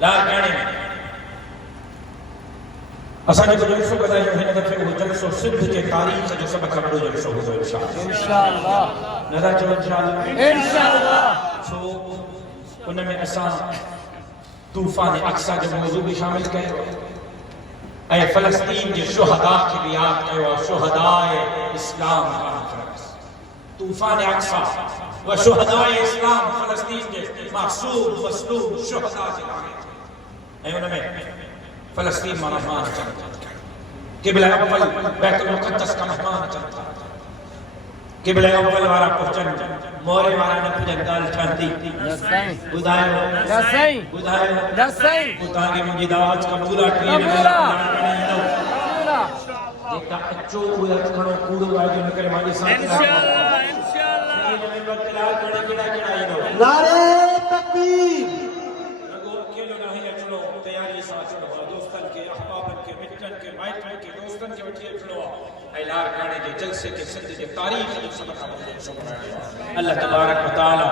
लाल गाने में असां जेको जलसो ॿुधायो हिन दफ़े उहो जलसो सिंध जे तारीख़ जो सभ खां वॾो जलसो हूंदो इंशाअल्लाह। नज़र चओ इंशाअल्लाह। छो उन में असां तूफ़ान अक्सा जो मौज़ू भी शामिल कयो ऐं फ़लस्तीन जे शुहदा खे भी याद कयो आहे। शुहदाए इस्लाम कॉन्फ्रेंस तूफ़ान अक्सा व शुहदाए इस्लाम फ़लस्तीन जे मासूम मसलूम शुहदा जे लाइ ऐं उन में फ़लस्तीन मां मेहमान अचनि था। क़िबला अव्वल बैतुल मुक़द्दस का मेहमान अचनि था। क़िबला अव्वल वारा पहुचनि मोरे वारा न पुॼनि ॻाल्हि ठहंदी। ॿुधायो तव्हांखे मुंहिंजी दावत क़बूल आहे। जेका अचो उहे हथ खणो कूड़ो आहे जो न करे मां ॾिसां नारे तकबीर। रगो अकेलो नहीं अचणो तयारी सां अचणो आहे। दोस्तनि खे अहबाबनि खे मिटनि खे माइटनि खे दोस्तनि खे वठी अचणो आहे ऐं लारकाणे जे जलसे खे सिंध जे तारीख़ जो सभ खां वॾो जलसो बणाइणो आहे। अल्लाह तबारक व तआला